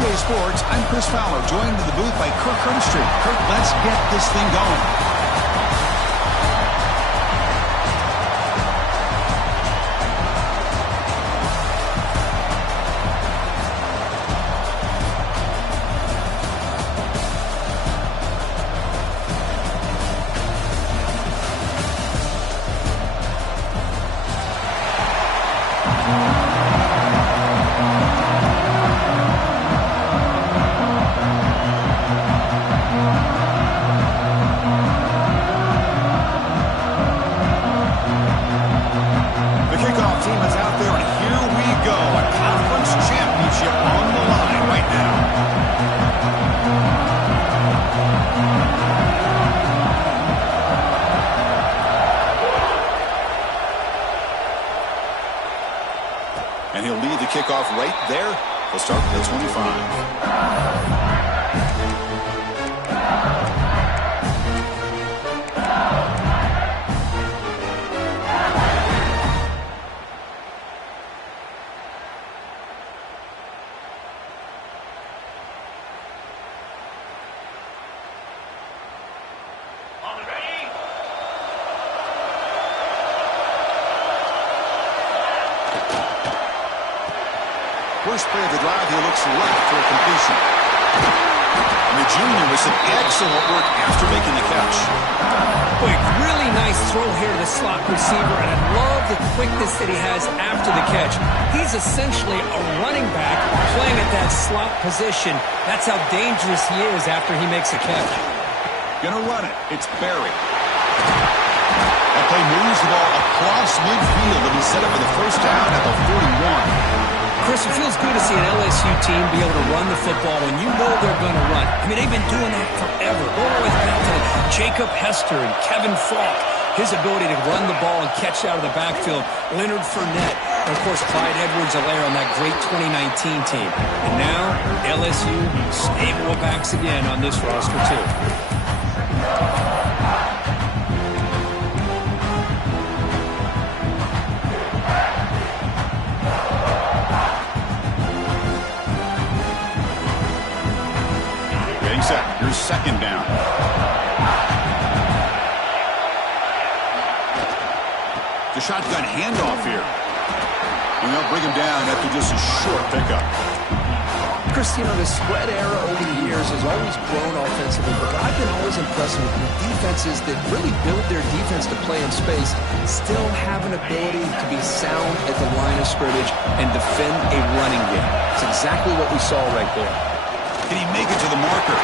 2A Sports, I'm Chris Fowler, joined in the booth by Kirk Herbstreit. Kirk, let's get this thing going. And he'll lead the kickoff right there. He'll start at the 25. First play of the drive, he looks left for a completion. And the junior with some excellent work after making the catch. Quick, really nice throw here to the slot receiver, and I love the quickness that he has after the catch. He's essentially a running back playing at that slot position. That's how dangerous he is after he makes a catch. Gonna run it. It's Barry. That play moves the ball across midfield, and he's set up for the first down at the 41. Chris, it feels good to see an LSU team be able to run the football when you know they're going to run. I mean, they've been doing that forever. All the way back to Jacob Hester and Kevin Falk. His ability to run the ball and catch out of the backfield. Leonard Fournette. And, of course, Clyde Edwards-Helaire on that great 2019 team. And now, LSU, stable of backs again on this roster, too. Here's second down. The shotgun handoff here. And they'll bring him down after just a short pickup. Chris, you know, the spread era over the years has always grown offensively, but I've been always impressed with defenses that really build their defense to play in space, still have an ability to be sound at the line of scrimmage and defend a running game. It's exactly what we saw right there. Can he make it to the marker?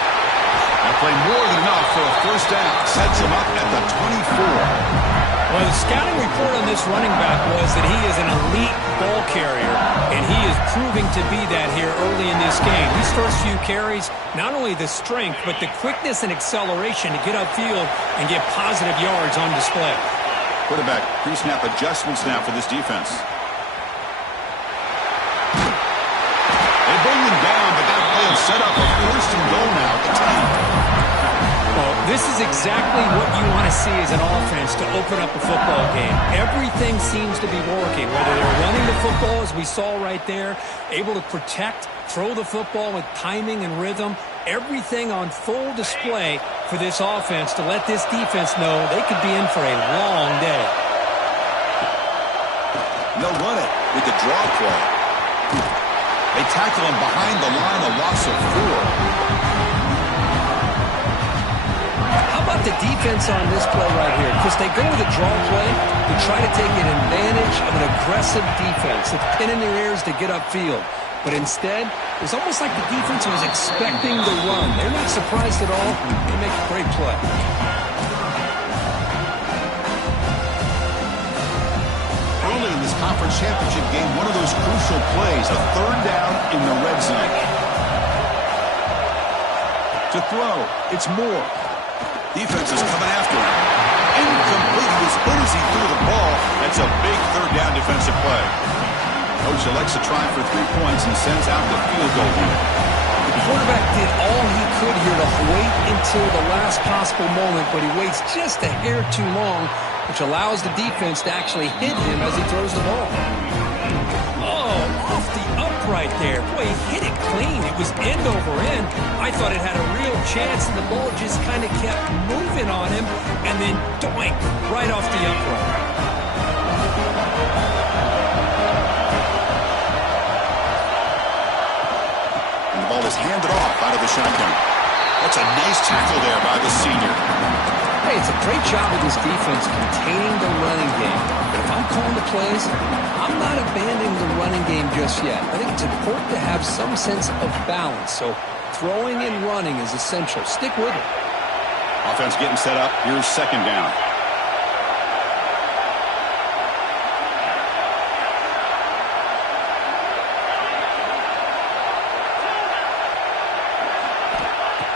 That play more than enough for a first down. Sets him up at the 24. Well, the scouting report on this running back was that he is an elite ball carrier, and he is proving to be that here early in this game. These first few carries, not only the strength, but the quickness and acceleration to get upfield and get positive yards on display. Quarterback pre-snap adjustments now for this defense. They bring him down, but that play will set up a first and goal now at the 10. Well, this is exactly what you want to see as an offense to open up a football game. Everything seems to be working, whether they're running the football, as we saw right there, able to protect, throw the football with timing and rhythm, everything on full display for this offense to let this defense know they could be in for a long day. They'll run it with the draw play. They tackle him behind the line, a loss of 4. How about the defense on this play right here? Because they go with a draw play to try to take an advantage of an aggressive defense. It's pin in their ears to get upfield. But instead, it's almost like the defense was expecting the run. They're not surprised at all. They make a great play. Early in this conference championship game, one of those crucial plays, a third down in the red zone. To throw, it's Moore. Defense is coming after him. Incomplete. He was hit as he threw the ball. That's a big third down defensive play. Coach elects to try for 3 points and sends out the field goal unit. The quarterback did all he could here to wait until the last possible moment, but he waits just a hair too long, which allows the defense to actually hit him as he throws the ball. Oh, off the upper right there. Boy, he hit it clean. It was end over end. I thought it had a real chance, and the ball just kind of kept moving on him, and then doink, right off the upright. And the ball is handed off out of the shotgun. That's a nice tackle there by the senior. Hey, it's a great job of this defense containing the running game. But if I'm calling the plays, I'm not abandoning the running game just yet. I think it's important to have some sense of balance. So throwing and running is essential. Stick with it. Offense getting set up. Here's second down.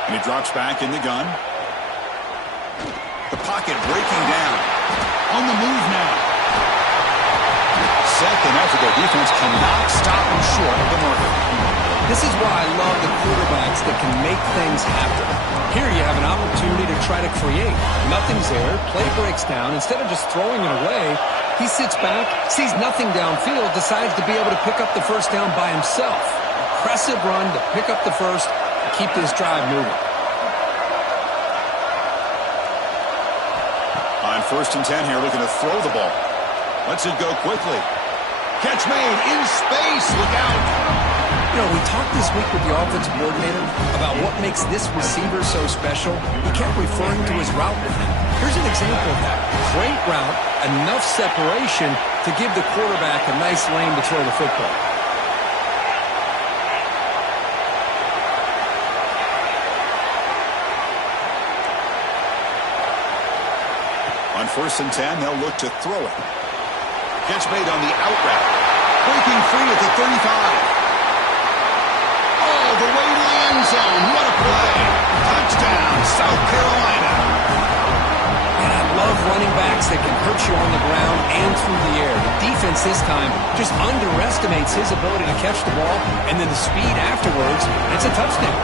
And he drops back in the gun. The pocket breaking down. On the move now. Set the net for their defense. Cannot stop him short of the marker. This is why I love the quarterbacks that can make things happen. Here you have an opportunity to try to create. Nothing's there. Play breaks down. Instead of just throwing it away, he sits back, sees nothing downfield, decides to be able to pick up the first down by himself. Impressive run to pick up the first and keep this drive moving. On 1st and 10 here, looking to throw the ball. Lets it go quickly. Catch made in space. Look out. You know, we talked this week with the offensive coordinator about what makes this receiver so special. He kept referring to his route with him. Here's an example of that. Great route, enough separation to give the quarterback a nice lane to throw the football. On 1st and 10, they'll look to throw it. Catch made on the out route. Breaking free at the 35. All the way to the end zone. What a play. Touchdown, South Carolina. And I love running backs that can hurt you on the ground and through the air. The defense this time just underestimates his ability to catch the ball, and then the speed afterwards, it's a touchdown.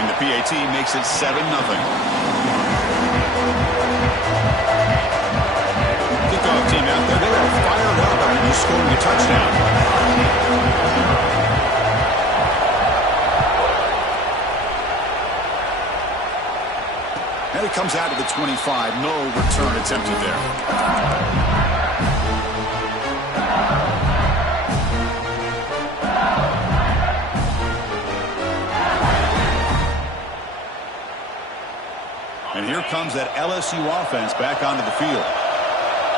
And the PAT makes it 7-0. Kickoff team out there, they are fired up after you scoring a touchdown. And it comes out of the 25. No return attempted there. And here comes that LSU offense back onto the field.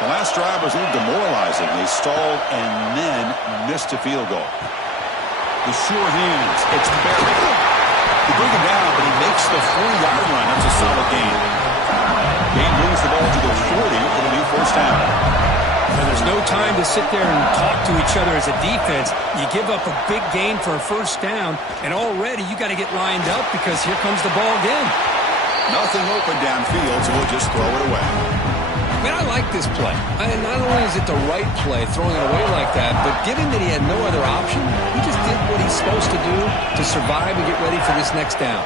The last drive was a little demoralizing. They stalled and then missed a field goal. The sure hands. It's Barry. They bring him down, but he makes the 40-yard run. That's a solid gain. Gain moves the ball to the 40 for the new first down. And there's no time to sit there and talk to each other as a defense. You give up a big gain for a first down, and already you got to get lined up because here comes the ball again. Nothing open downfield, so we'll just throw it away. Man, I like this play. And not only is it the right play, throwing it away like that, but given that he had no other option, he just did what he's supposed to do to survive and get ready for this next down.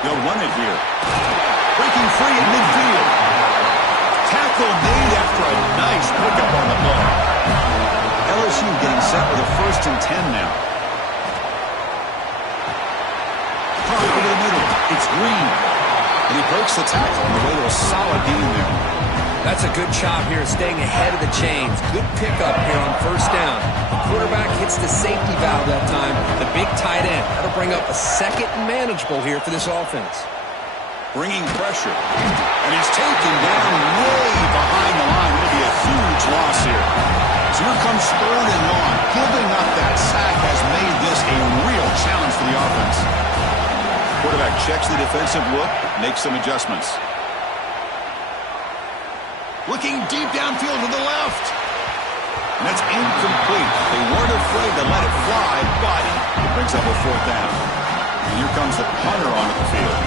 They'll run it here. Breaking free in midfield. Tackle made after a nice pickup on the ball. LSU getting set with a 1st and 10 now. Hard over the middle. It's Green. And he breaks the tackle on the way to a solid gain there. That's a good job here, staying ahead of the chains. Good pickup here on first down. The quarterback hits the safety valve that time. The big tight end. That'll bring up a second and manageable here for this offense. Bringing pressure. And he's taken down way behind the line. It'll be a huge loss here. So here comes 3rd and long. Giving up that sack has made this a real challenge for the offense. Quarterback checks the defensive look, makes some adjustments. Looking deep downfield to the left. And that's incomplete. They weren't afraid to let it fly, but it brings up a 4th down. And here comes the punter onto the field.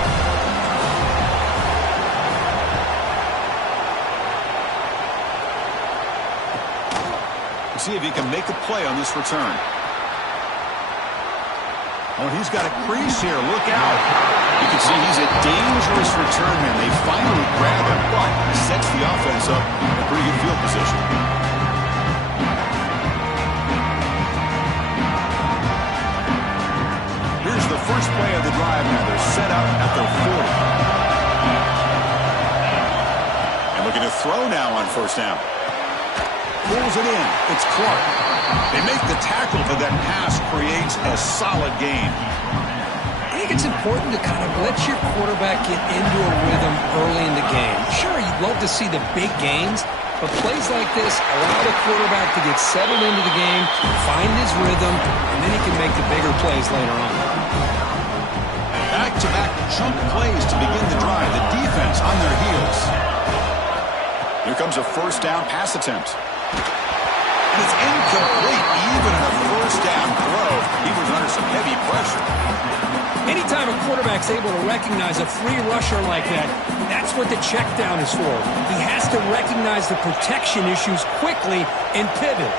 Let's see if he can make a play on this return. Oh, he's got a crease here. Look out. You can see he's a dangerous return man. They finally grab him, but he sets the offense up in a pretty good field position. their 40. And looking to throw now on first down. Pulls it in. It's Clark. They make the tackle, but that pass creates a solid gain. I think it's important to kind of let your quarterback get into a rhythm early in the game. Sure, you'd love to see the big gains, but plays like this allow the quarterback to get settled into the game, find his rhythm, and then he can make the bigger plays later on. Back-to-back chunk plays to begin the drive. The defense on their heels. Here comes a first down pass attempt. And it's incomplete. Even in a first down throw, he was under some heavy pressure. Anytime a quarterback's able to recognize a free rusher like that, that's what the check down is for. He has to recognize the protection issues quickly and pivot.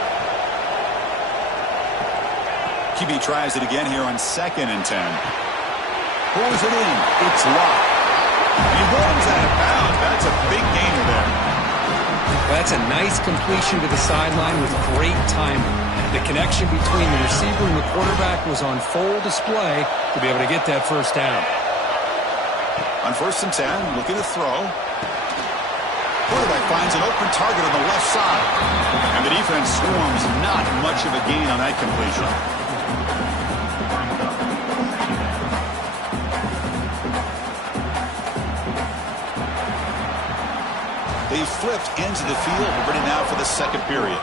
QB tries it again here on 2nd and 10. Pulls it in. It's locked. He runs out of bounds. That's a big gainer there. That's a nice completion to the sideline with great timing. The connection between the receiver and the quarterback was on full display to be able to get that first down. On 1st and 10, looking to throw. Quarterback finds an open target on the left side. And the defense swarms not much of a gain on that completion. They flipped ends of the field. We're ready now for the second period.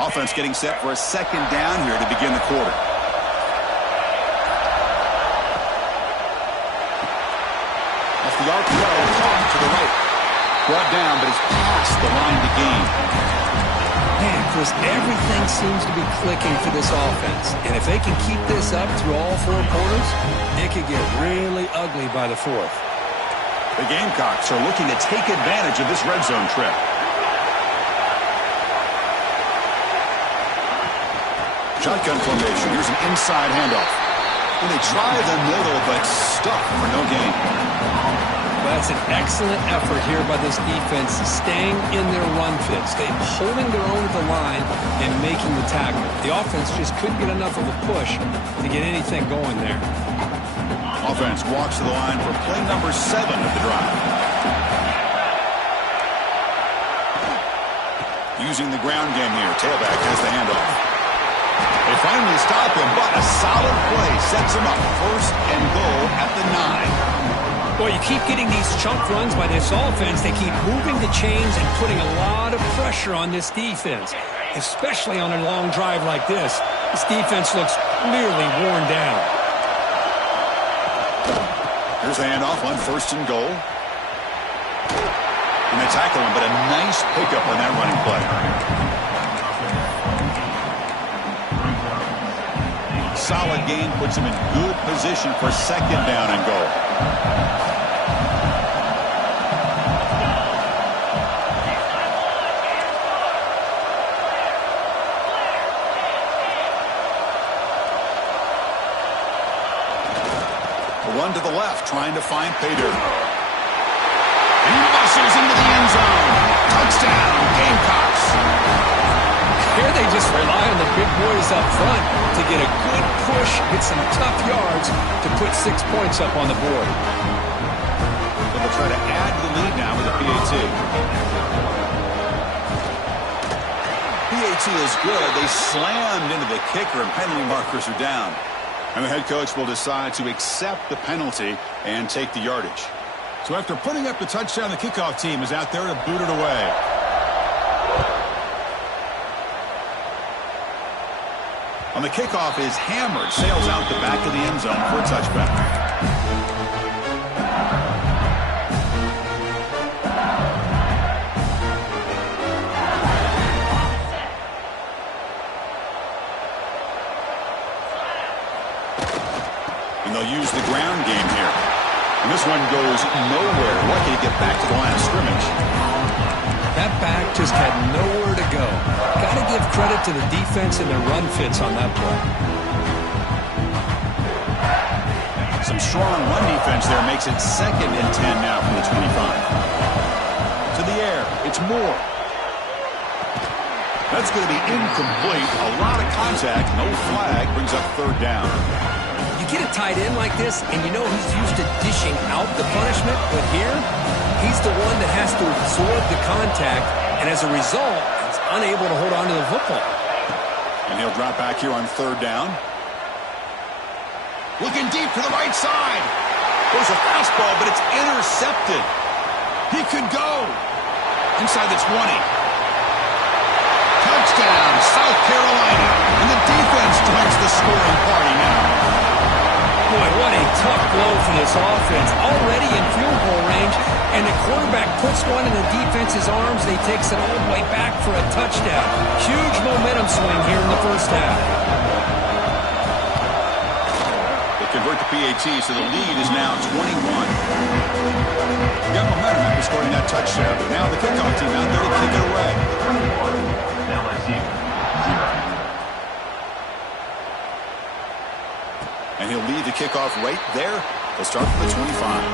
Offense getting set for a second down here to begin the quarter. Off the arc throw, caught to the right. Brought down, but it's past the line to gain. Man, Chris, everything seems to be clicking for this offense. And if they can keep this up through all 4 quarters, it could get really ugly by the 4th. The Gamecocks are looking to take advantage of this red zone trip. Shotgun formation. Here's an inside handoff. And they try the middle, but stuck for no gain. That's an excellent effort here by this defense, staying in their run fits. They're holding their own at the line and making the tackle. The offense just couldn't get enough of a push to get anything going there. Offense walks to the line for play number 7 of the drive. Using the ground game here. Tailback has the handoff. They finally stop him, but a solid play sets him up. 1st and goal at the 9. Well, you keep getting these chunk runs by this offense. They keep moving the chains and putting a lot of pressure on this defense, especially on a long drive like this. This defense looks clearly worn down. Here's the handoff on 1st and goal. And they tackle him, but a nice pickup on that running play. Solid gain puts him in good position for 2nd down and goal. One to the left, trying to find pay dirt. And he muscles into the end zone. Touchdown, Gamecocks. Here they just rely on the big boys up front to get a good push, get some tough yards to put 6 points up on the board. They'll try to add to the lead now with a PAT. PAT is good. They slammed into the kicker and penalty markers are down. And the head coach will decide to accept the penalty and take the yardage. So after putting up the touchdown, the kickoff team is out there to boot it away. On the kickoff is hammered, sails out the back of the end zone for a touchback. And they'll use the ground game here. And this one goes nowhere. Lucky to get back to the line of scrimmage. That back just had nowhere to go. Got to give credit to the defense and their run fits on that play. Some strong run defense there makes it 2nd and 10 now from the 25. To the air, it's Moore. That's going to be incomplete. A lot of contact, no flag, brings up 3rd down. You get a tight end like this, and you know he's used to dishing out the punishment, but here, he's the one that has to absorb the contact, and as a result, he's unable to hold on to the football. And he'll drop back here on 3rd down. Looking deep to the right side. There's a fastball, but it's intercepted. He could go. Inside the 20. Touchdown, South Carolina. And the defense joins the scoring party now. Boy, what a tough blow for this offense. Already in field goal range, and the quarterback puts one in the defense's arms, and he takes it all the way back for a touchdown. Huge momentum swing here in the first half. They convert the PAT, so the lead is now 21. Got momentum after scoring that touchdown. Now the kickoff team out there to kick it away. And he'll lead the kickoff right there. They'll start from the 25.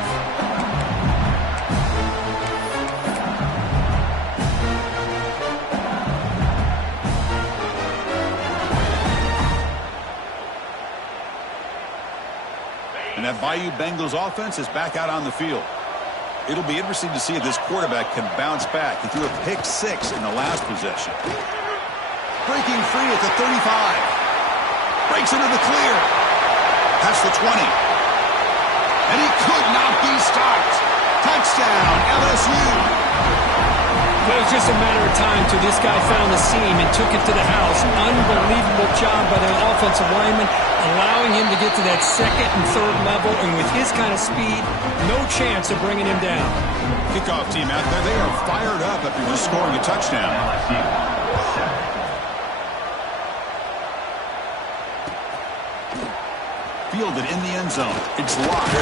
And that Bayou Bengals offense is back out on the field. It'll be interesting to see if this quarterback can bounce back. He threw a pick 6 in the last possession. Breaking free at the 35. Breaks into the clear. That's the 20. And he could not be stopped. Touchdown, LSU. It was just a matter of time till this guy found the seam and took it to the house. Unbelievable job by the offensive lineman, allowing him to get to that 2nd and 3rd level. And with his kind of speed, no chance of bringing him down. Kickoff team out there, they are fired up after just scoring a touchdown. Fielded in the end zone. It's locked.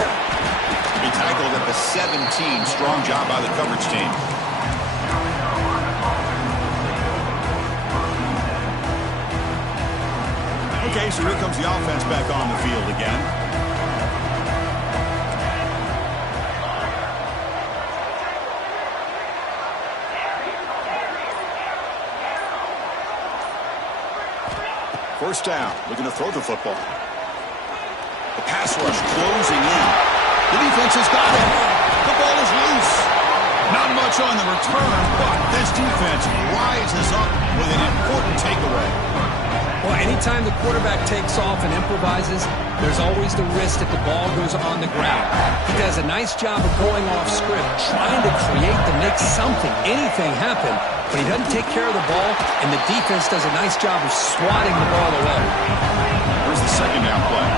He tackled at the 17. Strong job by the coverage team. Okay, so here comes the offense back on the field again. First down, looking to throw the football. The pass rush closing in. The defense has got it. The ball is loose. Not much on the return, but this defense rises up with an important takeaway. Well, anytime the quarterback takes off and improvises, there's always the risk that the ball goes on the ground. He does a nice job of going off script, trying to create to make something, anything happen, but he doesn't take care of the ball, and the defense does a nice job of swatting the ball away. Here's the 2nd down play.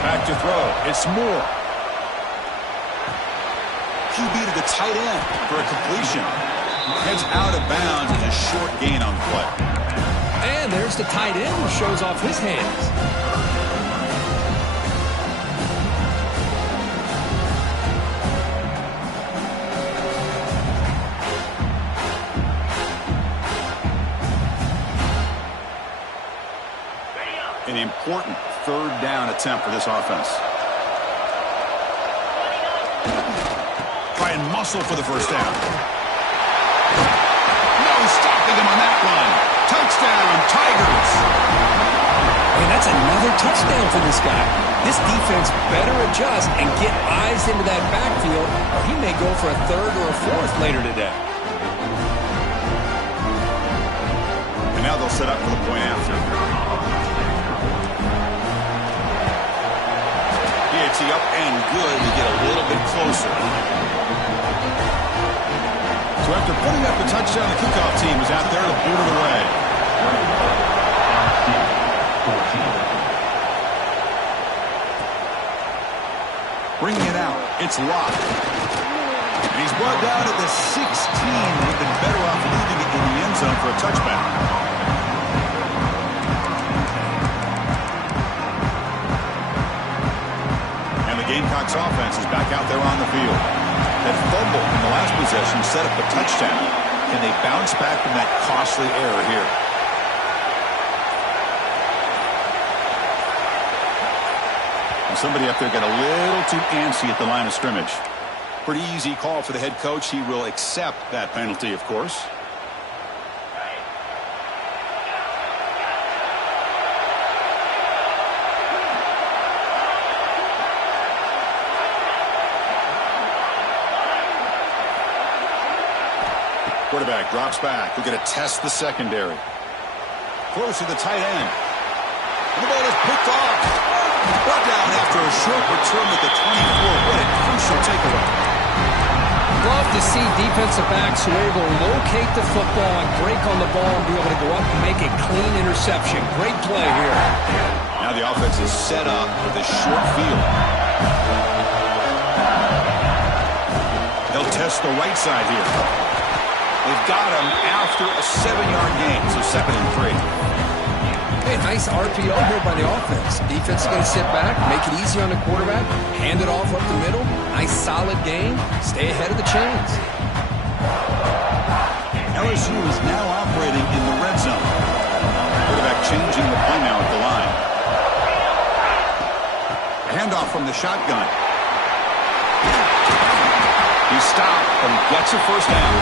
Back to throw. It's Moore. QB to the tight end for a completion. Heads out of bounds as a short gain on the play. And there's the tight end who shows off his hands. An important 3rd down attempt for this offense. Try and muscle for the first down. No stopping him on that run. Touchdown, Tigers. And that's another touchdown for this guy. This defense better adjust and get eyes into that backfield, or he may go for a 3rd or a 4th later today. And now they'll set up for the point after. PAT up and good to get a little bit closer. So after putting up the touchdown, the kickoff team is out there to boot it away. Bringing it out. It's locked. And he's brought down at the 16. They've been better off leaving it in the end zone for a touchback. And the Gamecocks offense is back out there on the field. That fumble in the last possession set up a touchdown. Can they bounce back from that costly error here? Somebody up there got a little too antsy at the line of scrimmage. Pretty easy call for the head coach. He will accept that penalty, of course. Quarterback drops back. We're going to test the secondary. Close to the tight end. And the ball is picked off. Brought down after a short return at the 24. What a crucial takeaway. Love to see defensive backs who are able to locate the football and break on the ball and be able to go up and make a clean interception. Great play here. Now the offense is set up with a short field. They'll test the right side here. They've got him after a 7-yard gain, so 2nd and 3. Hey, nice RPO here by the offense. Defense is going to sit back, make it easy on the quarterback, hand it off up the middle. Nice solid game. Stay ahead of the chains. LSU is now operating in the red zone. Quarterback changing the play now at the line. A handoff from the shotgun. He stopped, but he gets a first down.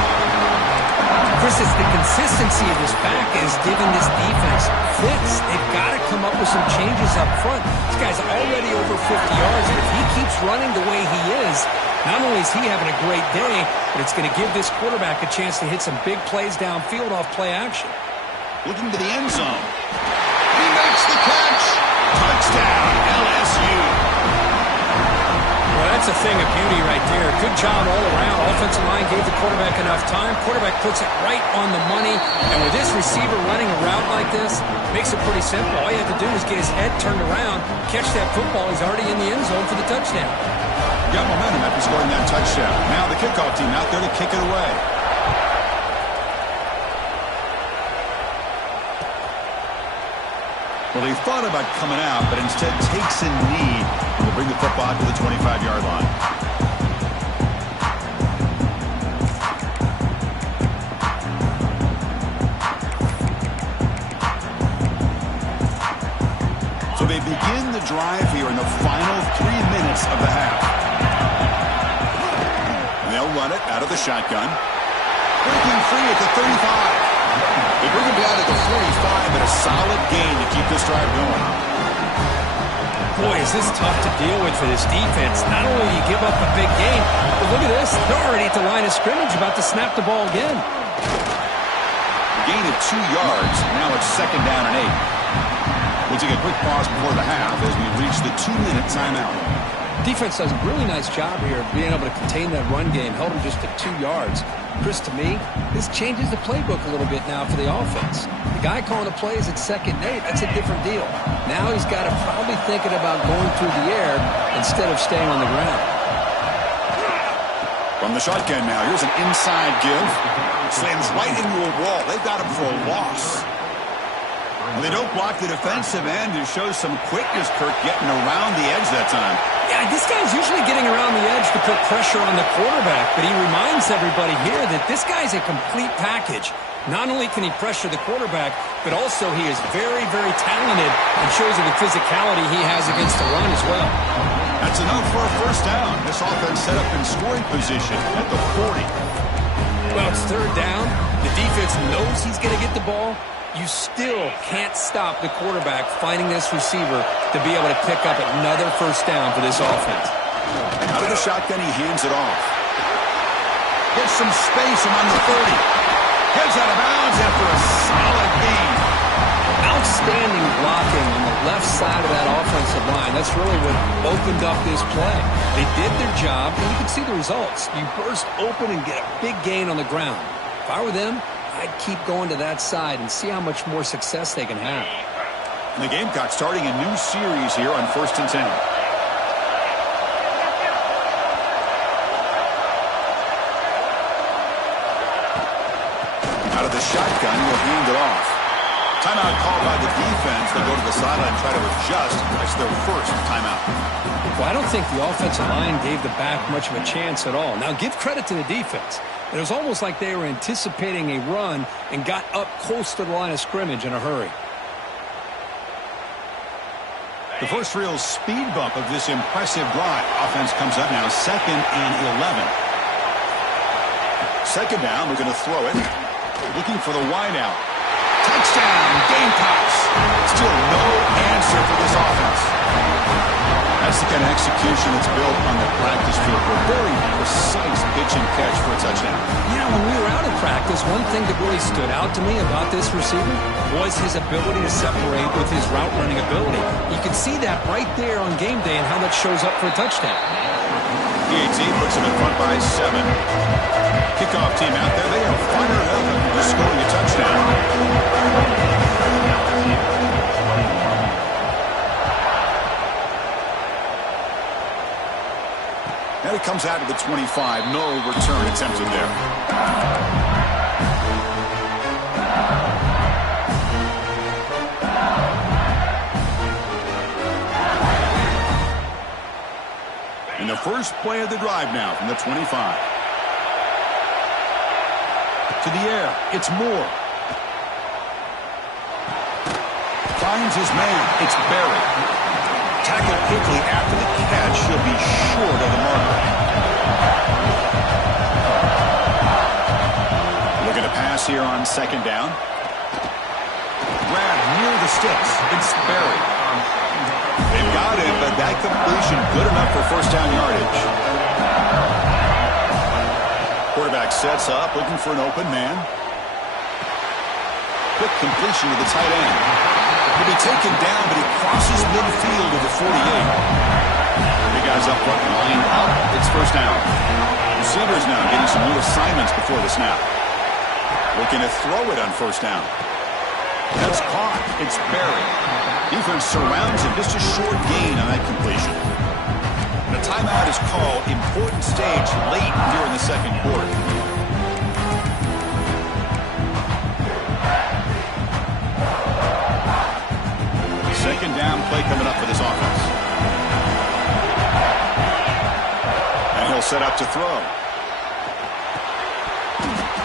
Chris, it's the consistency of this back is giving this defense fits. They've got to come up with some changes up front. This guy's already over 50 yards, and if he keeps running the way he is, not only is he having a great day, but it's going to give this quarterback a chance to hit some big plays downfield off play action. Looking to the end zone. He makes the catch. Touchdown, LSU. Well, that's a thing of beauty right there. Good job all around. Offensive line gave the quarterback enough time. Quarterback puts it right on the money. And with this receiver running a route like this, makes it pretty simple. All you have to do is get his head turned around, catch that football. He's already in the end zone for the touchdown. Got momentum after scoring that touchdown. Now the kickoff team out there to kick it away. Well, he thought about coming out, but instead takes a knee to bring the football to the 25-yard line. So they begin the drive here in the final 3 minutes of the half. And they'll run it out of the shotgun. Breaking free at the 35. They bring him down at the 45, but a solid gain to keep this drive going. Boy, is this tough to deal with for this defense. Not only do you give up a big gain, but look at this. They're already at the line of scrimmage, about to snap the ball again. Gain of 2 yards. Now it's 2nd down and 8. We'll take a quick pause before the half as we reach the 2-minute timeout. Defense does a really nice job here of being able to contain that run game, held him just to 2 yards. Chris, to me, this changes the playbook a little bit now for the offense. The guy calling the plays at 2nd and 8, that's a different deal. Now he's got to probably thinking about going through the air instead of staying on the ground. From the shotgun now, here's an inside give. Slams right into a wall. They've got him for a loss. Well, they don't block the defensive end. It shows some quickness, Kirk, getting around the edge that time. Yeah, this guy's usually getting around the edge to put pressure on the quarterback, but he reminds everybody here that this guy's a complete package. Not only can he pressure the quarterback, but also he is very, very talented and shows you the physicality he has against the run as well. That's enough for a first down. This offense set up in scoring position at the 40. Well, it's 3rd down. The defense knows he's going to get the ball. You still can't stop the quarterback finding this receiver to be able to pick up another first down for this offense. Out of the shotgun, he hands it off. Gets some space among the 30. Heads out of bounds after a solid gain. Outstanding blocking on the left side of that offensive line. That's really what opened up this play. They did their job, and you can see the results. You burst open and get a big gain on the ground. If I were them, I'd keep going to that side and see how much more success they can have. And the Gamecocks starting a new series here on 1st and 10. Out of the shotgun, he'll hand it off. Timeout called by the defense. They'll go to the sideline and try to adjust. That's their first timeout. Well, I don't think the offensive line gave the back much of a chance at all. Now, give credit to the defense. It was almost like they were anticipating a run and got up close to the line of scrimmage in a hurry. The first real speed bump of this impressive drive. Offense comes up now, 2nd and 11. Second down, we're going to throw it. Looking for the wideout. Touchdown, Gamecocks. Still no answer for this offense. That's the kind of execution that's built on the practice field for a very precise pitch and catch for a touchdown. Yeah, when we were out in practice, one thing that really stood out to me about this receiver was his ability to separate with his route running ability. You can see that right there on game day and how that shows up for a touchdown. PAT puts him in front by 7. Kickoff team out there. They are fired up after scoring a touchdown. And it comes out of the 25. No return attempted there. And the first play of the drive now from the 25. To the air. It's Moore. Finds his man. It's Barry. Tackled quickly after the catch. He'll be short of the marker. Looking to pass here on second down. Grab near the sticks. It's Barry. They've got him, but that completion good enough for first down yardage. Quarterback sets up, looking for an open man. Quick completion to the tight end. He'll be taken down, but he crosses midfield to the 48. Big guys up front, lined up. It's first down. Receivers now getting some new assignments before the snap. Looking to throw it on first down. That's caught. It's Barry. Defense surrounds him. Just a short gain on that completion. The timeout is called. Important stage late here in the second quarter. Second down play coming up for this offense. And he'll set up to throw.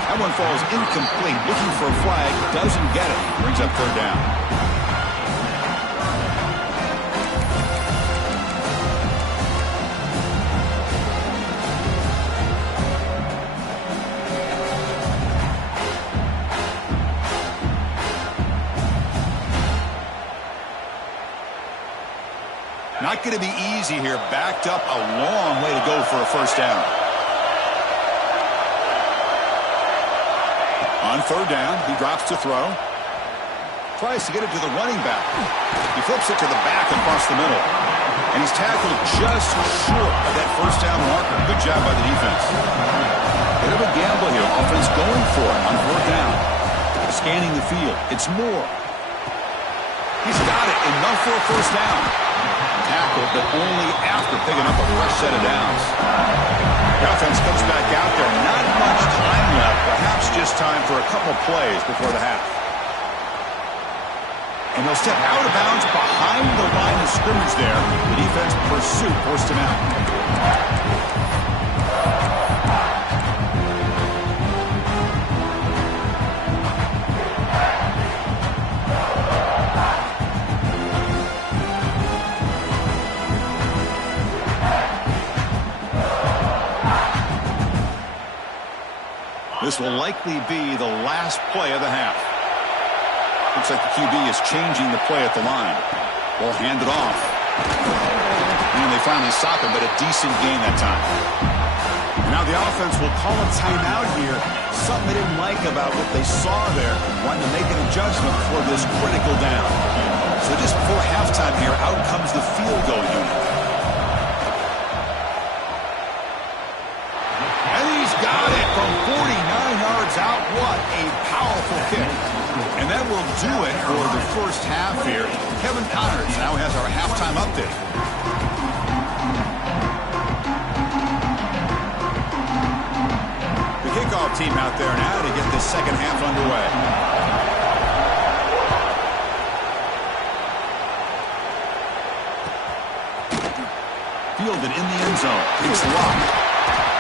That one falls incomplete. Looking for a flag. Doesn't get it. Brings up third down. Not going to be easy here. Backed up a long way to go for a first down. On third down, he drops to throw. Tries to get it to the running back. He flips it to the back across the middle. And he's tackled just short of that first down marker. Good job by the defense. Bit of a gamble here. Offense going for it on fourth down. Scanning the field. It's Moore. He's got it. Enough for a first down. Tackled, but only after picking up a fresh set of downs. The offense comes back out there. Not much time left. Perhaps just time for a couple plays before the half. And they'll step out of bounds behind the line of scrimmage there. The defense pursuit forced him out. This will likely be the last play of the half. Looks like the QB is changing the play at the line. Ball handed off. And they finally stop him, but a decent gain that time. Now the offense will call a timeout here. Something they didn't like about what they saw there. Wanting to make an adjustment for this critical down. So just before halftime here, out comes the field goal unit. And he's got it from 49 yards out. What a powerful kick. And that will do it for the first half here. Kevin Connors now has our halftime update. The kickoff team out there now to get this second half underway. Fielded in the end zone. It's locked.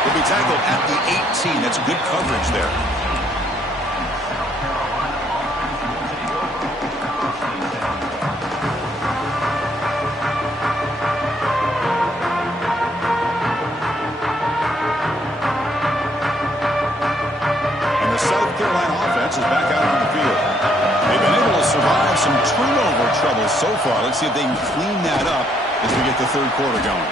Will be tackled at the 18. That's good coverage there. defense is back out on the field. They've been able to survive some turnover trouble so far. Let's see if they can clean that up as we get the third quarter going.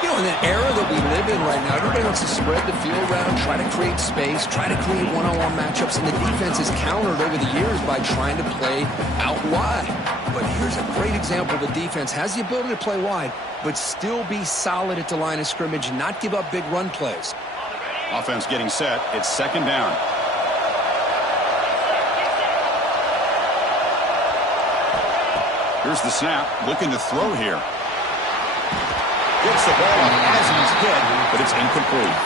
You know, in the era that we live in right now, everybody wants to spread the field around, try to create space, try to create one-on-one matchups, and the defense is countered over the years by trying to play out wide. But here's a great example. The defense has the ability to play wide, but still be solid at the line of scrimmage and not give up big run plays. Offense getting set. It's second down. Here's the snap. Looking to throw here. Gets the ball off as he's hit, but it's incomplete.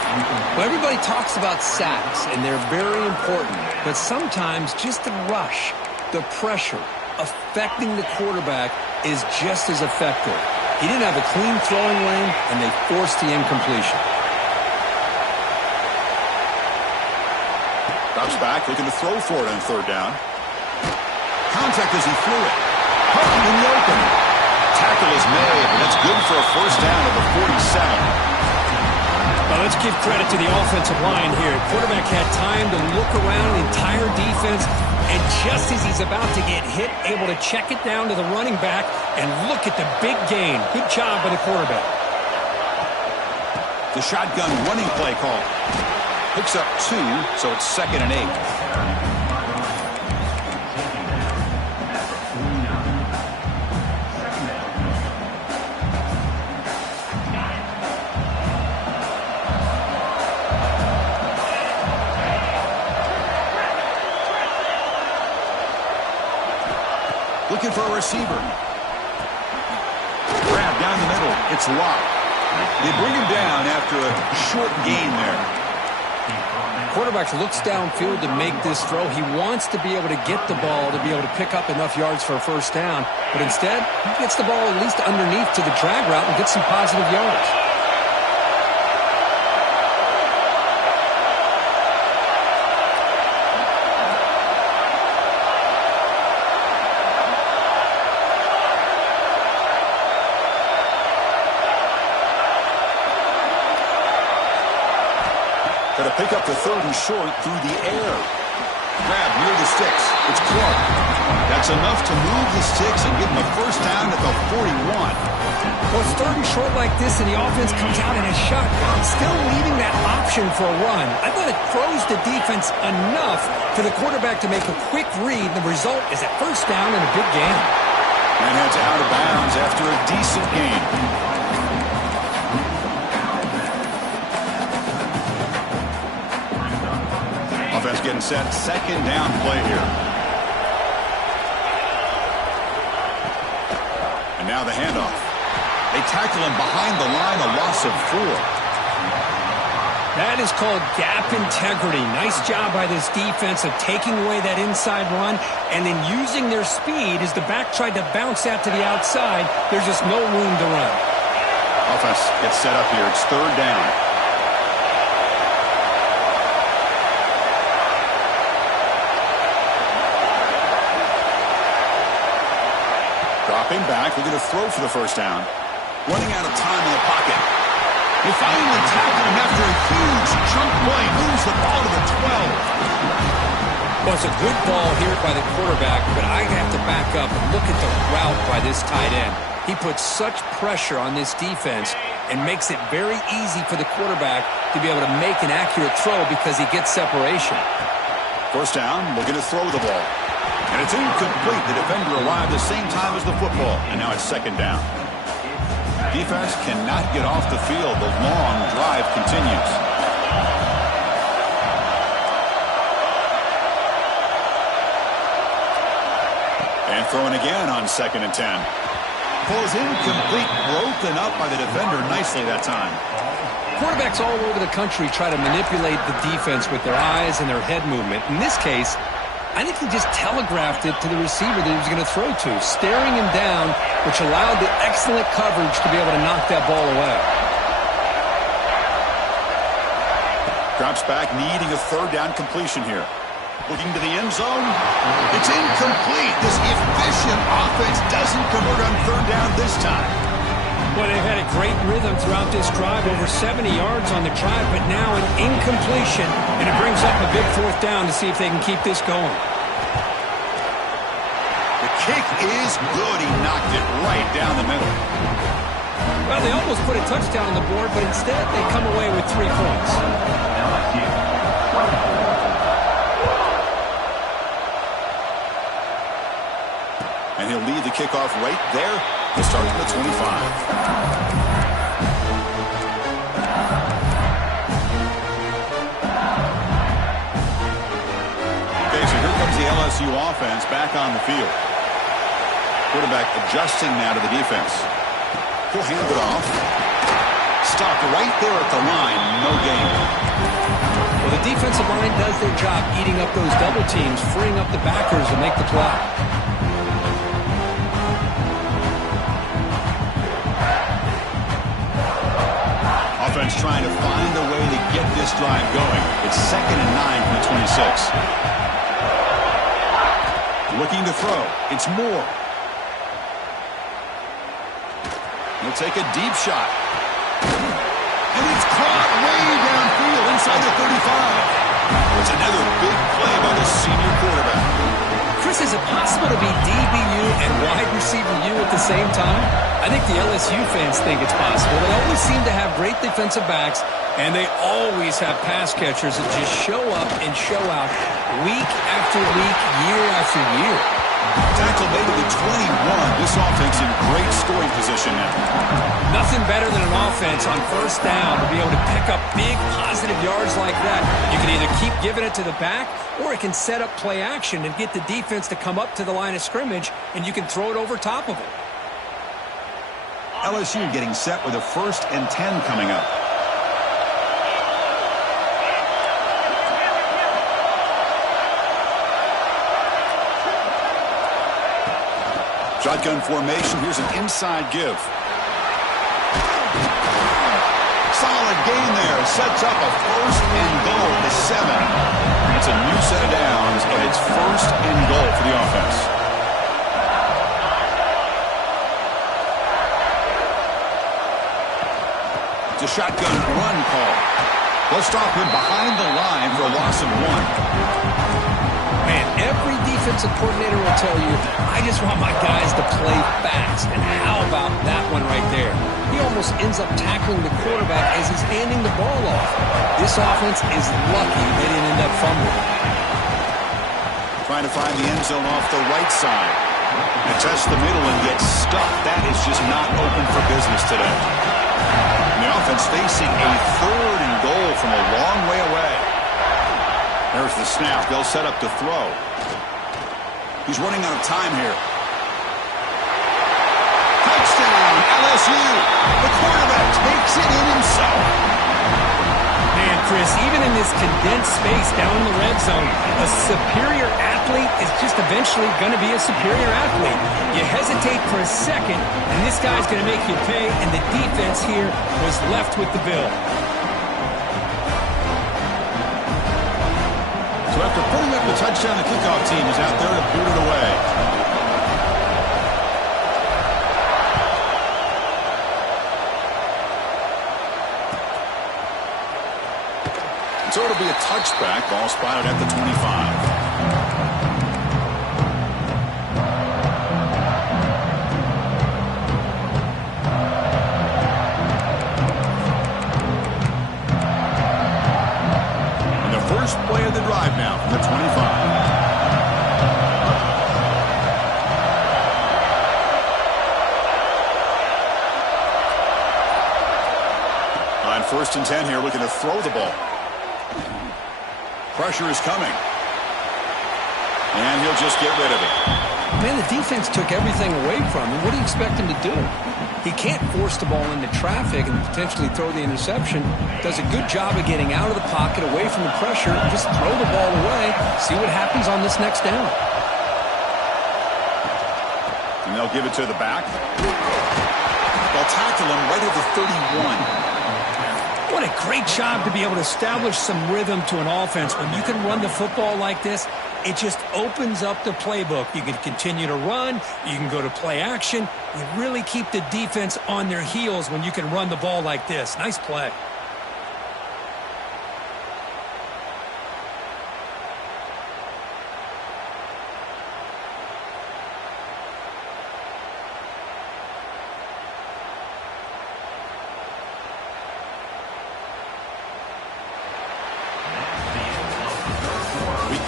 Well, everybody talks about sacks, and they're very important. But sometimes just the rush, the pressure, affecting the quarterback is just as effective. He didn't have a clean throwing lane, and they forced the incompletion. Drops back, looking to throw for it on third down. Contact as he threw it. Hurry in the open. Tackle is made, and that's good for a first down at the 47. Well, let's give credit to the offensive line here. Quarterback had time to look around the entire defense, and just as he's about to get hit, able to check it down to the running back, and look at the big gain. Good job by the quarterback. The shotgun running play call. Picks up 2, so it's 2nd and 8. Looking for a receiver. Grab down the middle. It's locked. They bring him down after a short gain there. Quarterback looks downfield to make this throw. He wants to be able to get the ball to be able to pick up enough yards for a first down. But instead, he gets the ball at least underneath to the drag route and gets some positive yards. Got to pick up the third and short through the air. Grab near the sticks. It's Clark. That's enough to move the sticks and give him a first down at the 41. Well, it's third and short like this, and the offense comes out in a shotgun, still leaving that option for a run. I thought it throws the defense enough for the quarterback to make a quick read. The result is a first down and a big gain. And heads out of bounds after a decent gain. Offense getting set. Second down play here. And now the handoff. They tackle him behind the line, a loss of 4. That is called gap integrity. Nice job by this defense of taking away that inside run and then using their speed as the back tried to bounce out to the outside. There's just no room to run. Offense gets set up here. It's third down. Dropping back, looking to throw for the first down. Running out of time in the pocket. They finally tackle him after a huge chunk play. Moves the ball to the 12. Well, it's a good ball here by the quarterback, but I have to back up and look at the route by this tight end. He puts such pressure on this defense and makes it very easy for the quarterback to be able to make an accurate throw because he gets separation. First down, looking to throw the ball. And it's incomplete. The defender arrived the same time as the football, and now it's second down. Defense cannot get off the field. The long drive continues. And throwing again on 2nd and 10. Pulls incomplete, broken up by the defender nicely that time. Quarterbacks all over the country try to manipulate the defense with their eyes and their head movement. In this case, I think he just telegraphed it to the receiver that he was going to throw to, staring him down, which allowed the excellent coverage to be able to knock that ball away. Drops back, needing a third down completion here. Looking to the end zone. It's incomplete. This efficient offense doesn't convert on third down this time. Well, they've had a great rhythm throughout this drive, over 70 yards on the drive, but now an incompletion And it brings up a big fourth down to see if they can keep this going. The kick is good. He knocked it right down the middle. Well, they almost put a touchdown on the board, but instead they come away with 3 points. And he'll lead the kickoff right there to start at the 25. The LSU offense back on the field. Quarterback adjusting now to the defense. He'll hand it off. Stopped right there at the line. No gain. Well, the defensive line does their job eating up those double teams, freeing up the backers to make the play. Offense trying to find a way to get this drive going. It's 2nd and 9 from the 26. Looking to throw. It's Moore. He'll take a deep shot. And it's caught way downfield inside the 35. It's another big play by the senior quarterback. Chris, is it possible to be DBU and wide receiver U at the same time? I think the LSU fans think it's possible. They always seem to have great defensive backs, and they always have pass catchers that just show up and show out week after week, year after year. Tackle made to the 21. This offense in great scoring position now. Nothing better than an offense on first down to be able to pick up big positive yards like that. You can either keep giving it to the back, or it can set up play action and get the defense to come up to the line of scrimmage, and you can throw it over top of them. LSU getting set with a 1st and 10 coming up. Shotgun formation. Here's an inside give. Solid gain there. Sets up a 1st and goal to 7. It's a new set of downs, and it's 1st and goal for the offense. It's a shotgun run call. They'll stop him behind the line for a loss of 1. Man, every defensive coordinator will tell you, I just want my guys to play fast. And how about that one right there? He almost ends up tackling the quarterback as he's handing the ball off. This offense is lucky they didn't end up fumbling. Trying to find the end zone off the right side. And test the middle and get stuck. That is just not open for business today. And the offense facing a 3rd and goal from a long way away. There's the snap. They'll set up to throw. He's running out of time here. Touchdown, LSU. The quarterback takes it in himself. Man, Chris, even in this condensed space down in the red zone, a superior athlete is just eventually going to be a superior athlete. You hesitate for a second, and this guy's going to make you pay, and the defense here was left with the bill. So after putting up the touchdown, the kickoff team is out there to boot it away. So it'll be a touchback. Ball spotted at the 25. First play of the drive now from the 25. On 1st and 10 here, looking to throw the ball. Pressure is coming. And he'll just get rid of it. Man, the defense took everything away from him. What do you expect him to do? He can't force the ball into traffic and potentially throw the interception. Does a good job of getting out of the pocket, away from the pressure, and just throw the ball away. See what happens on this next down. And they'll give it to the back. They'll tackle him right at the 31. What a great job to be able to establish some rhythm to an offense. When you can run the football like this, it just opens up the playbook. You can continue to run. You can go to play action. You really keep the defense on their heels when you can run the ball like this. Nice play.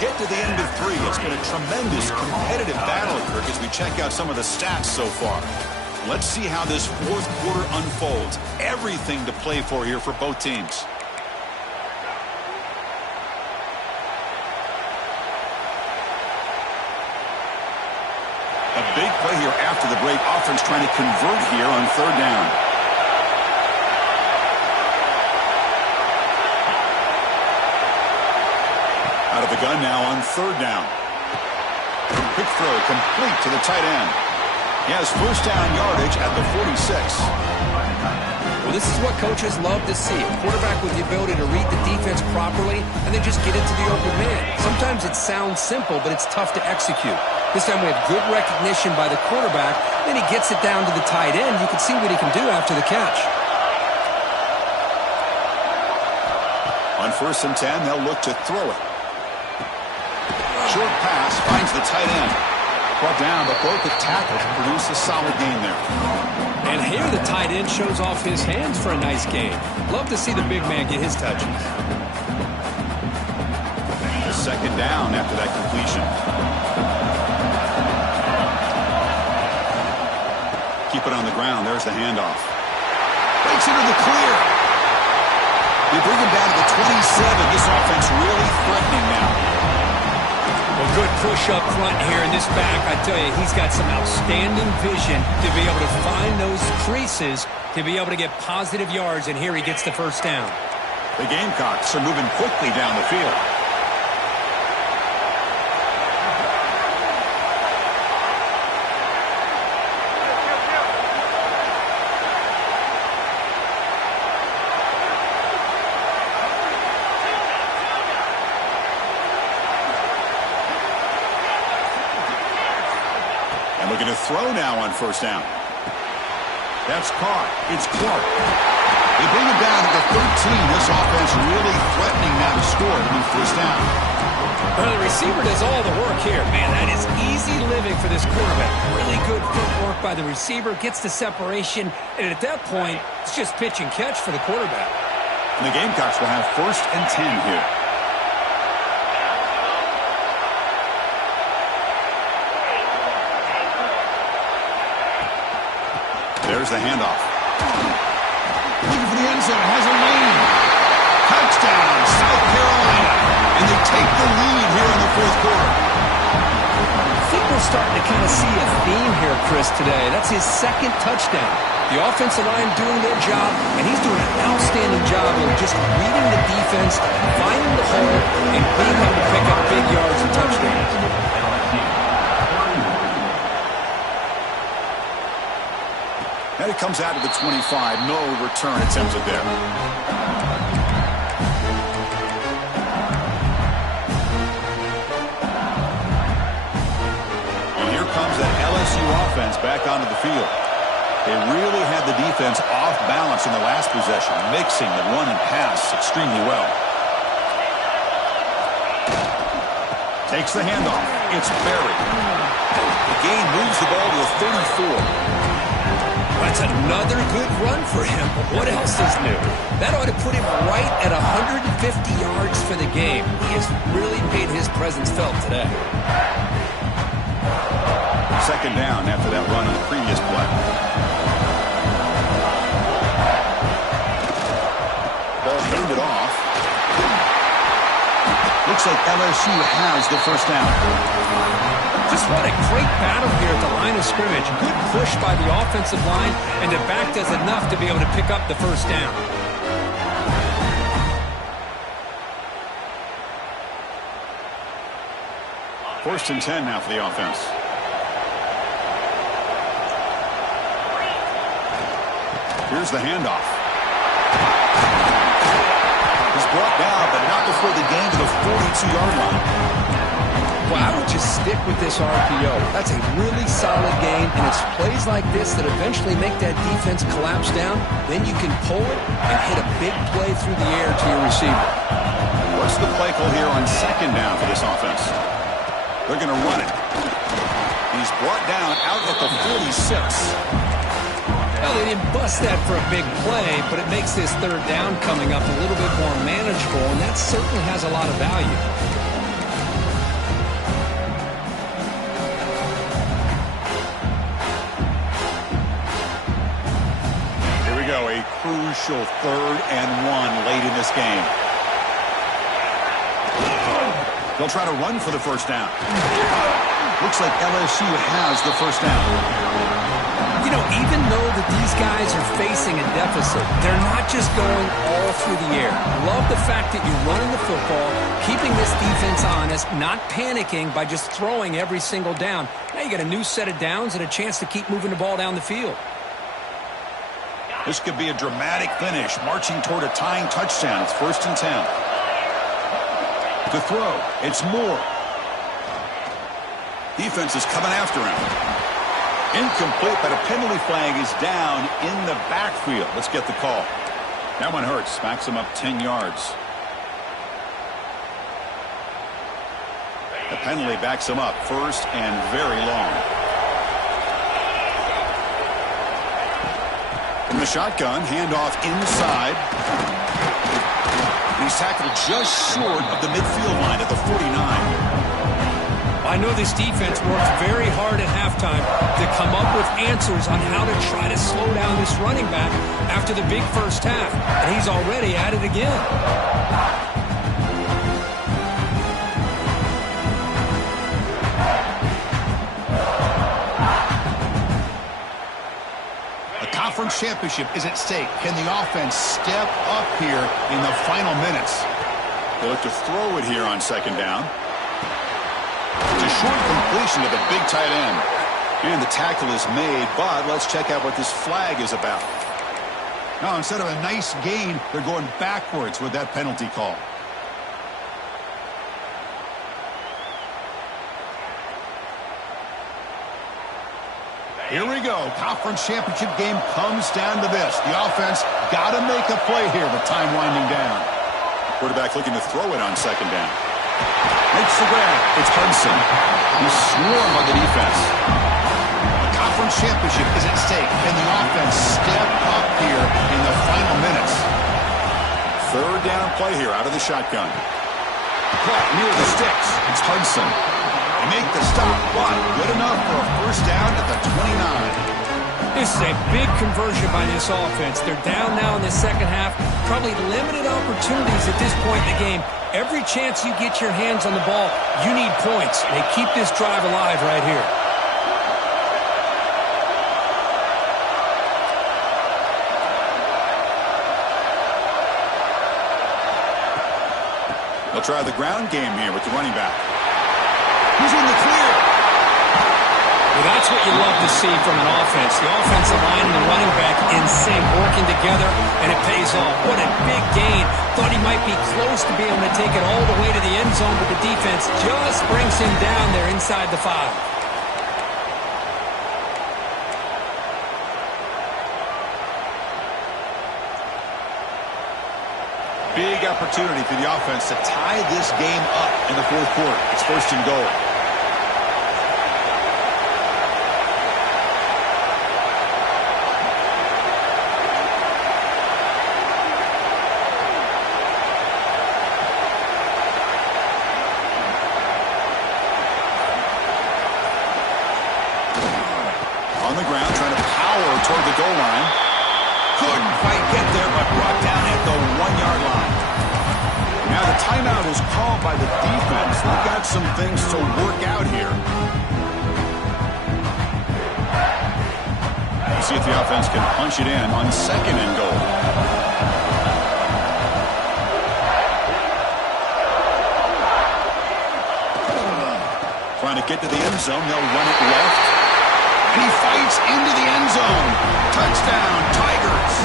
hit to the end of 3. It's been a tremendous competitive battle, Kirk, as we check out some of the stats so far. Let's see how this fourth quarter unfolds. Everything to play for here for both teams. A big play here after the break. Offense trying to convert here on 3rd down. Out of the gun now on 3rd down. Quick throw complete to the tight end. He has first down yardage at the 46. Well, this is what coaches love to see. A quarterback with the ability to read the defense properly and then just get into the open man. Sometimes it sounds simple, but it's tough to execute. This time we have good recognition by the quarterback. Then he gets it down to the tight end. You can see what he can do after the catch. On 1st and 10, they'll look to throw it. Short pass finds the tight end. Brought down, but broke the tackle to produce a solid gain there. And here the tight end shows off his hands for a nice gain. Love to see the big man get his touches. A 2nd down after that completion. Keep it on the ground. There's the handoff. Breaks into the clear. They bring him down to the 27. This offense really threatening now. Well, good push up front here in this back. I tell you, he's got some outstanding vision to be able to find those creases, to be able to get positive yards, and here he gets the first down. The Gamecocks are moving quickly down the field. Looking to throw now on 1st down. That's caught. It's Clark. They bring him down to the 13. This offense really threatening now to score. It'll be 1st down. Well, the receiver does all the work here. Man, that is easy living for this quarterback. Really good footwork by the receiver. Gets the separation. And at that point, it's just pitch and catch for the quarterback. And the Gamecocks will have 1st and 10 here. There's the handoff. Looking for the end zone. Has a lane. Touchdown, South Carolina. And they take the lead here in the 4th quarter. I think we're starting to kind of see a theme here, Chris, today. That's his 2nd touchdown. The offensive line doing their job, and he's doing an outstanding job of just reading the defense, finding the hole, and being able to pick up big yards and touchdowns. And it comes out to the 25. No return attempted there. And here comes that LSU offense back onto the field. They really had the defense off balance in the last possession, mixing the run and pass extremely well. Takes the handoff. It's buried. The gain moves the ball to the 34. That's another good run for him, but what else is new? That ought to put him right at 150 yards for the game. He has really made his presence felt today. 2nd down after that run on the previous play. Ball handed off. Looks like LSU has the 1st down. Just what a great battle here at the line of scrimmage. Good push by the offensive line, and the back does enough to be able to pick up the 1st down. First and 10 now for the offense. Here's the handoff. He's brought down, but not before the gain to the 42-yard line. Well, I would just stick with this RPO. That's a really solid game, and it's plays like this that eventually make that defense collapse down. Then you can pull it and hit a big play through the air to your receiver. What's the play call here on 2nd down for this offense? They're going to run it. He's brought down out at the 46. Well, they didn't bust that for a big play, but it makes this 3rd down coming up a little bit more manageable, and that certainly has a lot of value. crucial 3rd and 1 late in this game. They'll try to run for the first down. Looks like LSU has the first down. You know, even though that these guys are facing a deficit, they're not just going all through the air. Love the fact that you're running the football, keeping this defense honest, not panicking by just throwing every single down. Now you got a new set of downs and a chance to keep moving the ball down the field. This could be a dramatic finish, marching toward a tying touchdown. It's 1st and 10. To throw, it's Moore. Defense is coming after him. Incomplete, but a penalty flag is down in the backfield. Let's get the call. That one hurts. Backs him up 10 yards. The penalty backs him up 1st and very long. From the shotgun, handoff inside. He's tackled just short of the midfield line at the 49. I know this defense worked very hard at halftime to come up with answers on how to try to slow down this running back after the big first half. And he's already at it again. Conference championship is at stake. Can the offense step up here in the final minutes? They look to throw it here on 2nd down. It's a short completion to the big tight end. And the tackle is made, but let's check out what this flag is about. Now, instead of a nice gain, they're going backwards with that penalty call. Here we go. Conference championship game comes down to this. The offense got to make a play here with time winding down. Quarterback looking to throw it on 2nd down. Makes the grab. It's Hudson. You swarm on the defense. The conference championship is at stake. Can the offense step up here in the final minutes? 3rd down play here out of the shotgun. Caught near the sticks. It's Hudson. They make the stop, but good enough for a first down at the 29. This is a big conversion by this offense. They're down now in the 2nd half. Probably limited opportunities at this point in the game. Every chance you get your hands on the ball, you need points. They keep this drive alive right here. They'll try the ground game here with the running back. He's in the clear. Well, that's what you love to see from an offense. The offensive line and the running back in sync, working together, and it pays off. What a big gain. Thought he might be close to being able to take it all the way to the end zone, but the defense just brings him down there inside the 5. Big opportunity for the offense to tie this game up in the 4th quarter. It's 1st and goal. On the ground, trying to power toward the goal line. Couldn't quite get there, but brought down at the 1-yard line. Now the timeout is called by the defense. They've got some things to work out here. Let's see if the offense can punch it in on 2nd and goal. Trying to get to the end zone. They'll run it left. And he fights into the end zone. Touchdown, Tigers.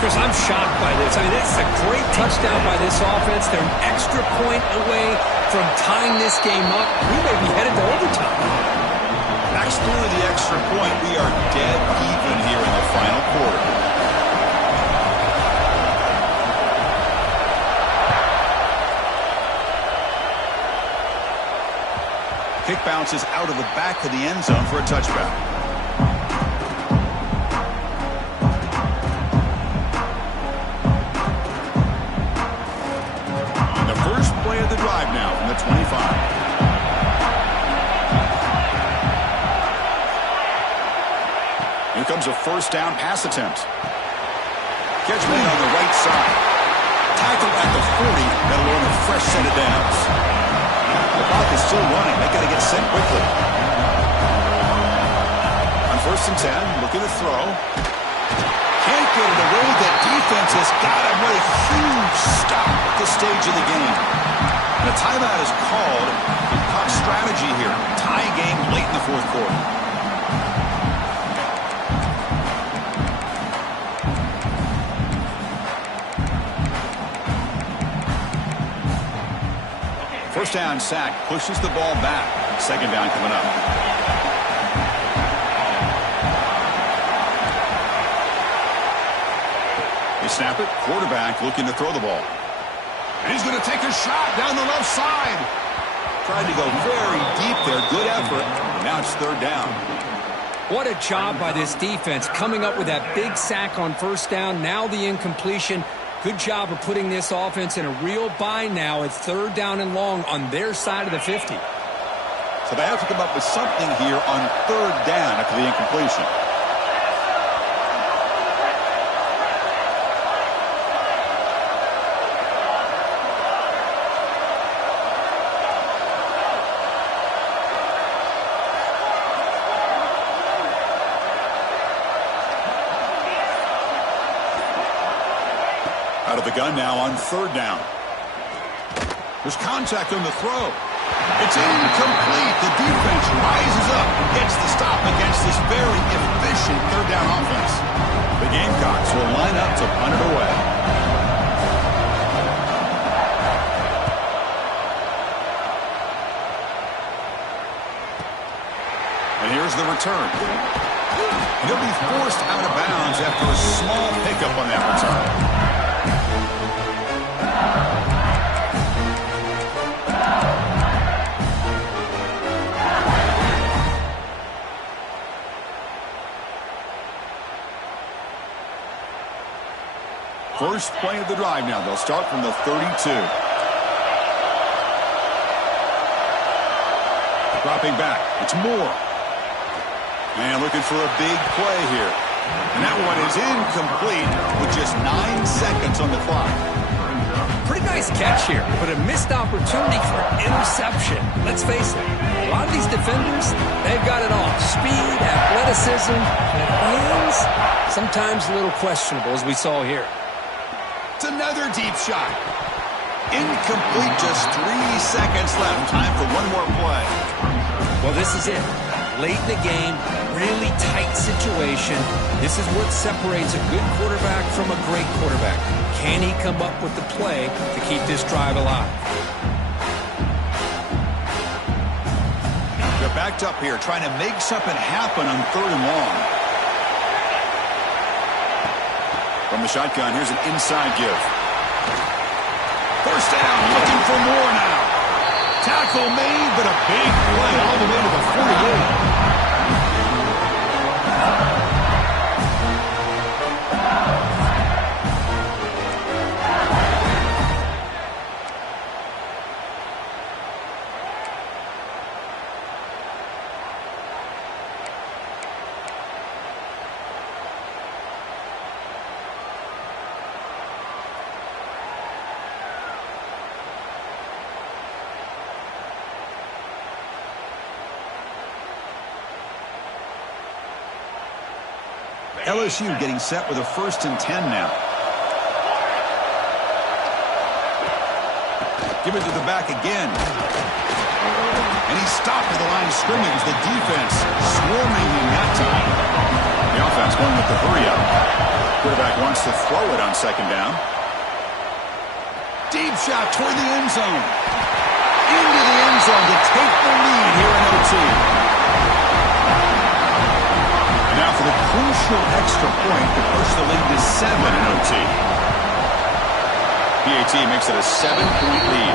Chris, I'm shocked by this. I mean, it's a great touchdown by this offense. They're an extra point away from tying this game up. We may be headed to overtime. Backs through the extra point. We are dead even here in the final quarter. Kick bounces out of the back of the end zone for a touchback. And the first play of the drive now from the 25. Here comes a first down pass attempt. Catch made on the right side. Tackle at the 40. That'll earn a fresh set of downs. The clock is still running. They got to get set quickly. On 1st and 10, looking to throw. Can't get it away. That defense has got him. What a huge stop at this stage of the game. And a timeout is called. Tough strategy here. Tie game late in the 4th quarter. First down sack pushes the ball back. 2nd down coming up. They snap it. Quarterback looking to throw the ball. And he's going to take a shot down the left side. Tried to go very deep there. Good effort. Now it's 3rd down. What a job by this defense coming up with that big sack on 1st down. Now the incompletion. Good job of putting this offense in a real bind now. It's 3rd down and long on their side of the 50. So they have to come up with something here on 3rd down after the incompletion. Out of the gun now on 3rd down. There's contact on the throw. It's incomplete. The defense rises up, gets the stop against this very efficient 3rd down offense. The Gamecocks will line up to punt it away. And here's the return. And he'll be forced out of bounds after a small pickup on that return. First play of the drive now. They'll start from the 32. Dropping back. It's Moore. And looking for a big play here. And that one is incomplete with just 9 seconds on the clock. Pretty nice catch here, but a missed opportunity for interception. Let's face it, a lot of these defenders, they've got it all. Speed, athleticism, and hands, sometimes a little questionable, as we saw here. It's another deep shot. Incomplete, just 3 seconds left. Time for one more play. Well, this is it. Late in the game, really tight situation. This is what separates a good quarterback from a great quarterback. Can he come up with the play to keep this drive alive? They're backed up here, trying to make something happen on 3rd and long. From the shotgun, here's an inside give. First down, looking for more now. Tackle made, but a big play all the way to the 48. LSU getting set with a 1st and 10 now. Give it to the back again. And he's stopped at the line of scrimmage. The defense swarming in that time. The offense going with the hurry up. Quarterback wants to throw it on 2nd down. Deep shot toward the end zone. Into the end zone to take the lead here in OT. Now for the crucial extra point to push the lead to 7 in OT. PAT makes it a 7-point lead.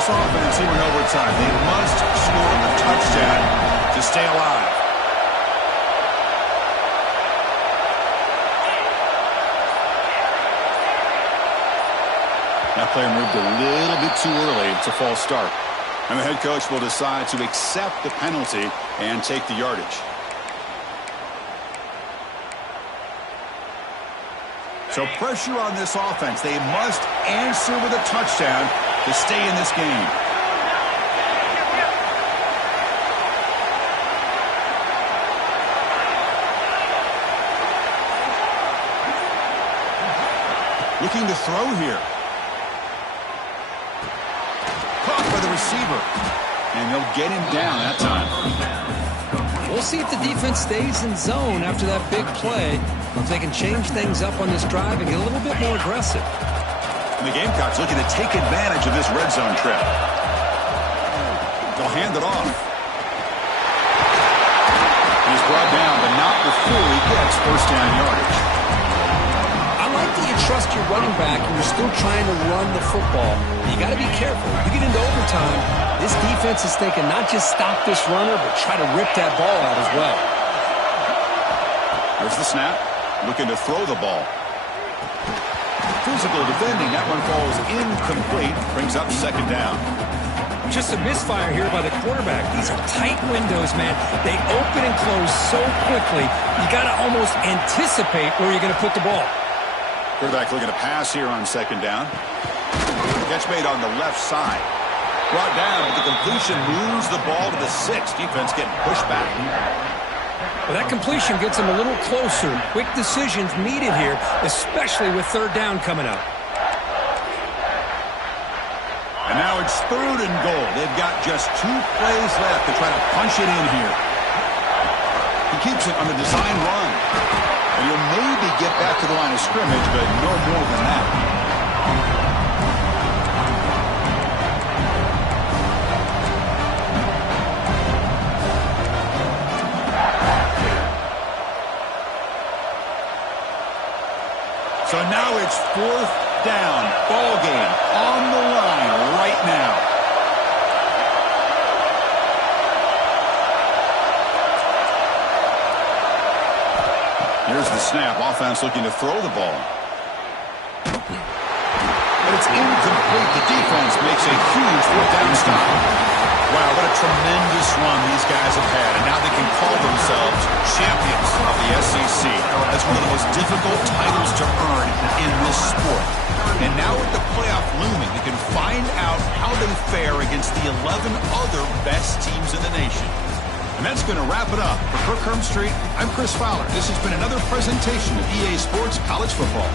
Offense here in overtime. They must score a touchdown to stay alive. That player moved a little bit too early. It's a false start. And the head coach will decide to accept the penalty and take the yardage. So pressure on this offense. They must answer with a touchdown to stay in this game. Looking to throw here. Caught by the receiver. And they'll get him down that time. We'll see if the defense stays in zone after that big play. If they can change things up on this drive and get a little bit more aggressive. And the Gamecocks looking to take advantage of this red zone trip. They'll hand it off. He's brought down, but not before he gets first down yardage. I like that you trust your running back and you're still trying to run the football. You got to be careful. You get into overtime, this defense is thinking not just stop this runner, but try to rip that ball out as well. Here's the snap. Looking to throw the ball. Physical defending. That one falls incomplete. Brings up second down. Just a misfire here by the quarterback. These are tight windows, man. They open and close so quickly, you got to almost anticipate where you're going to put the ball. Quarterback looking to pass here on second down. Catch made on the left side. Brought down, but the completion moves the ball to the 6. Defense getting pushed back. Well, that completion gets them a little closer. Quick decisions needed here, especially with third down coming up. And now it's 3rd and goal. They've got just 2 plays left to try to punch it in here. He keeps it on the design run. And he'll maybe get back to the line of scrimmage, but no more than that. So now it's 4th down. Ball game on the line right now. Here's the snap. Offense looking to throw the ball. But it's incomplete. The defense makes a huge 4th down stop. Wow, what a tremendous run these guys have had. And now they can call themselves champions of the SEC. That's one of the most difficult titles to earn in this sport. And now with the playoff looming, we can find out how they fare against the 11 other best teams in the nation. And that's going to wrap it up. For Kirk Street, I'm Chris Fowler. This has been another presentation of EA Sports College Football.